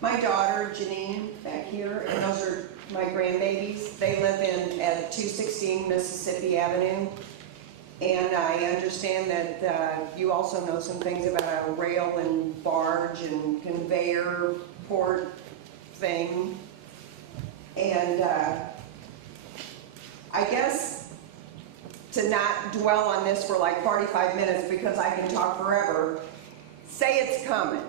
My daughter, Janine, back here, and those are my grandbabies. They live at 216 Mississippi Avenue. And I understand that you also know some things about a rail and barge and conveyor port thing. And I guess to not dwell on this for like 45 minutes because I can talk forever, say it's coming.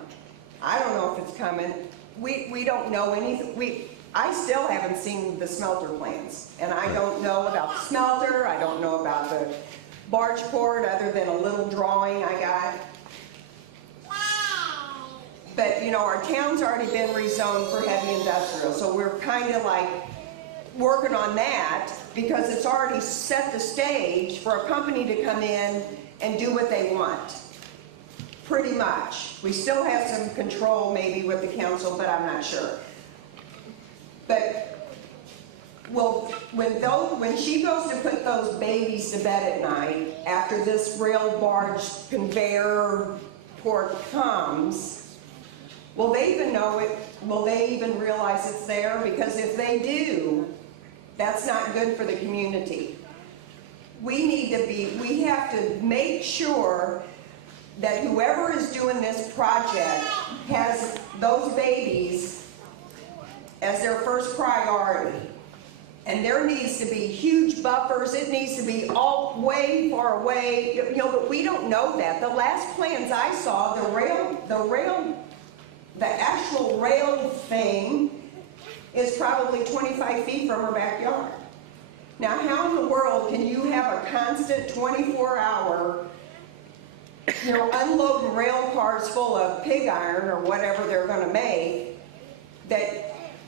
I don't know if it's coming. We don't know anything. I still haven't seen the smelter plans, and I don't know about the smelter. I don't know about the barge port other than a little drawing I got. But you know, our town's already been rezoned for heavy industrial, so we're kind of like working on that because it's already set the stage for a company to come in and do what they want. Pretty much. We still have some control maybe with the council, but I'm not sure. But well, when she goes to put those babies to bed at night, after this rail barge conveyor port comes, will they even know it? Will they even realize it's there? Because if they do, that's not good for the community. We have to make sure that whoever is doing this project has those babies as their first priority. And there needs to be huge buffers. It needs to be all way far away. You know, but we don't know that. The last plans I saw, the actual rail thing is probably 25 feet from her backyard. Now, how in the world can you have a constant 24-hour, you know, unloading rail cars full of pig iron or whatever they're going to make?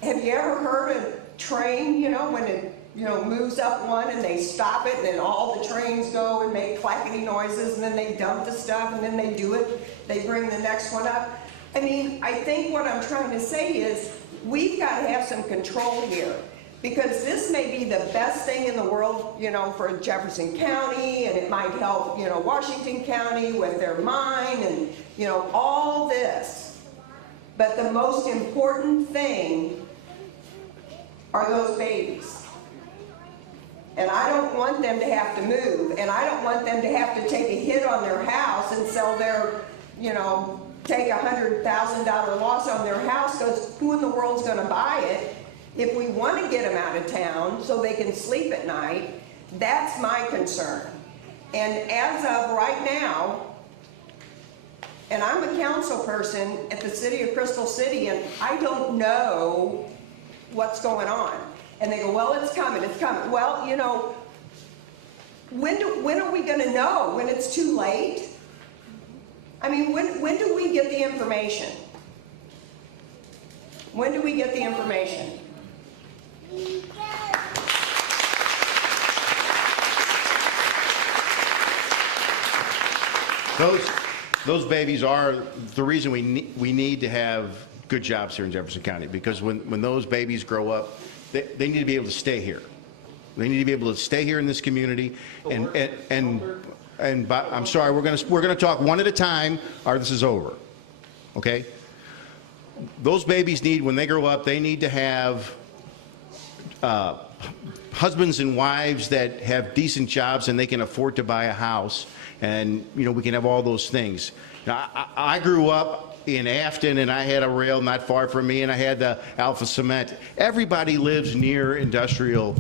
Have you ever heard a train, you know, when it, you know, moves up one and they stop it and then all the trains go and make clackety noises and then they dump the stuff and then they do it, they bring the next one up. I mean, I think what I'm trying to say is we've got to have some control here because this may be the best thing in the world, you know, for Jefferson County, and it might help, you know, Washington County with their mine and, you know, all this. But the most important thing are those babies. And I don't want them to have to move, and I don't want them to have to take a hit on their house and sell their, you know, take a $100,000 loss on their house, because who in the world's going to buy it? If we want to get them out of town so they can sleep at night, that's my concern. And as of right now, and I'm a council person at the city of Crystal City, and I don't know what's going on. And they go, well, it's coming, it's coming. Well, you know, when are we going to know? When it's too late? I mean, when do we get the information? When do we get the information? Those babies are the reason we need to have good jobs here in Jefferson County, because when those babies grow up, they need to be able to stay here. They need to be able to stay here in this community. And I'm sorry, we're gonna talk one at a time, or this is over. Okay? Those babies need, when they grow up, they need to have husbands and wives that have decent jobs and they can afford to buy a house, and you know, we can have all those things. Now, I grew up in Afton, and I had a rail not far from me, and I had the Alpha Cement. Everybody lives near industrial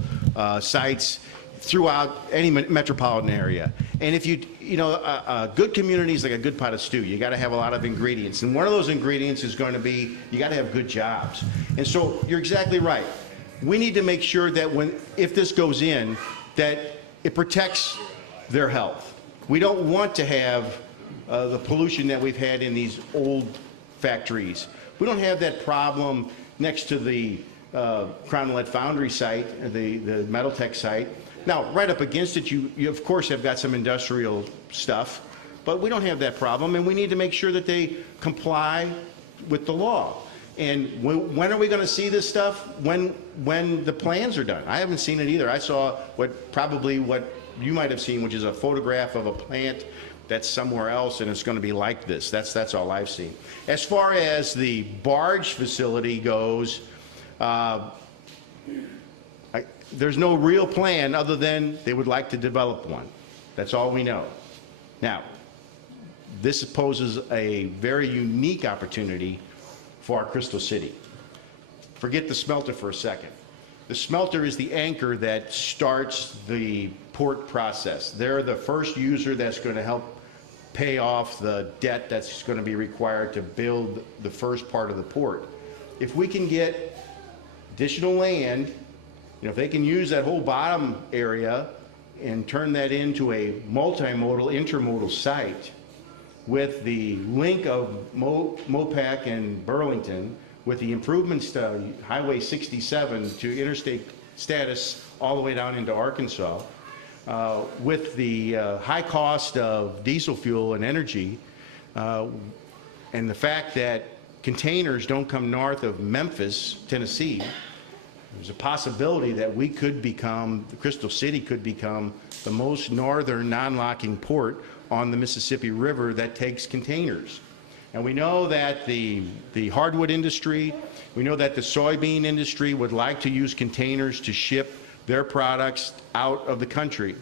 sites throughout any metropolitan area. And if you know, a good community is like a good pot of stew. You got to have a lot of ingredients, and one of those ingredients is going to be, you got to have good jobs. And so you're exactly right. We need to make sure that if this goes in, that it protects their health. We don't want to have the pollution that we've had in these old factories. We don't have that problem next to the Crown Lead Foundry site, the Metaltech site. Now, right up against it, you of course have got some industrial stuff, but we don't have that problem, and we need to make sure that they comply with the law. And when are we going to see this stuff? When the plans are done. I haven't seen it either. I saw what you might have seen, which is a photograph of a plant that's somewhere else and it's going to be like this. That's all I've seen. As far as the barge facility goes, there's no real plan other than they would like to develop one. That's all we know. Now, this poses a very unique opportunity for our Crystal City. Forget the smelter for a second. The smelter is the anchor that starts the port process. They're the first user that's going to help pay off the debt that's going to be required to build the first part of the port. If we can get additional land, if they can use that whole bottom area and turn that into a multimodal, intermodal site with the link of Mopac and Burlington, with the improvements to Highway 67 to interstate status all the way down into Arkansas, with the high cost of diesel fuel and energy, and the fact that containers don't come north of Memphis, Tennessee, there's a possibility that we could become, Crystal City could become the most northern non-locking port on the Mississippi River that takes containers. And we know that the hardwood industry, we know that the soybean industry would like to use containers to ship their products out of the country.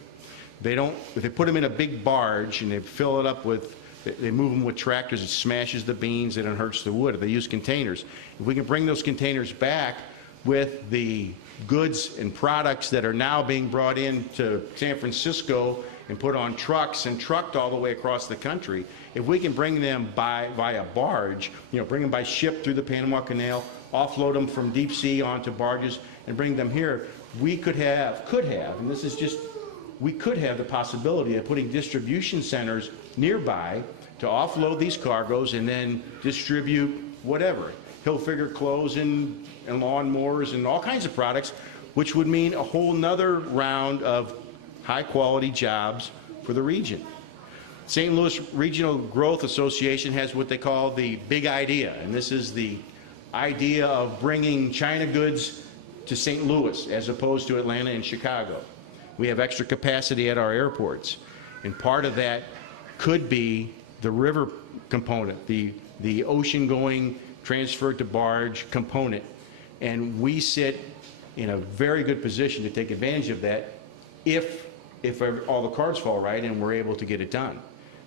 They don't, if they put them in a big barge and they fill it up with, they move them with tractors, it smashes the beans and it hurts the wood. They use containers. If we can bring those containers back with the goods and products that are now being brought into San Francisco and put on trucks and trucked all the way across the country, if we can bring them via barge, bring them by ship through the Panama Canal, offload them from deep sea onto barges and bring them here, we could have, and this is just, we could have the possibility of putting distribution centers nearby to offload these cargoes and then distribute whatever, Hilfiger clothes and lawnmowers and all kinds of products, which would mean a whole nother round of high quality jobs for the region. St. Louis Regional Growth Association has what they call the big idea, and this is the idea of bringing China goods to St. Louis as opposed to Atlanta and Chicago. We have extra capacity at our airports, and part of that could be the river component, the ocean going transferred to barge component, and we sit in a very good position to take advantage of that if all the cards fall right and we're able to get it done.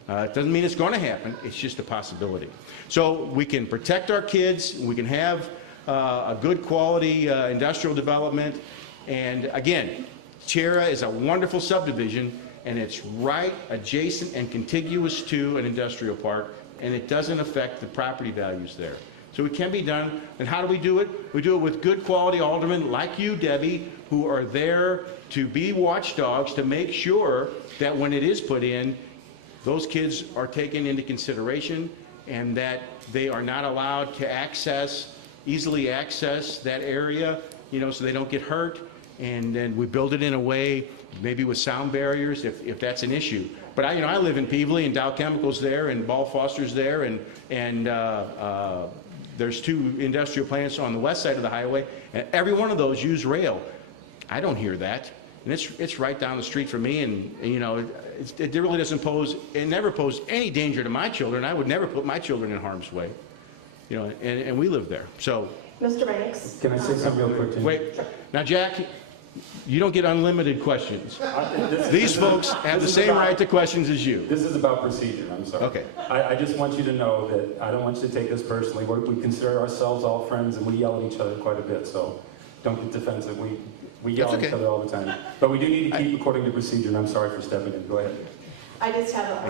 It doesn't mean it's going to happen, it's just a possibility. So we can protect our kids, we can have a good quality industrial development, and again, Tiara is a wonderful subdivision and it's right adjacent and contiguous to an industrial park, and it doesn't affect the property values there. So it can be done. And how do we do it? We do it with good quality aldermen like you, Debbie, who are there to be watchdogs to make sure that when it is put in, those kids are taken into consideration and that they are not allowed to easily access that area, so they don't get hurt. And then we build it in a way, maybe with sound barriers if that's an issue. But I live in Peevely, and Dow Chemical's there, and Ball Foster's there, and there's 2 industrial plants on the west side of the highway, and every one of those use rail. I don't hear that, and it's right down the street from me, and it really doesn't pose, it never posed any danger to my children. I would never put my children in harm's way, and we live there. So, Mr. Banks. Can I say something real quick? wait, now Jack, you don't get unlimited questions. These folks have the same right to questions as you. This is about procedure, I'm sorry. Okay. I just want you to know that I don't want you to take this personally. We consider ourselves all friends, and we yell at each other quite a bit, so don't get defensive. We yell That's at each okay. other all the time. But we do need to keep according to procedure, and I'm sorry for stepping in. Go ahead. I just have a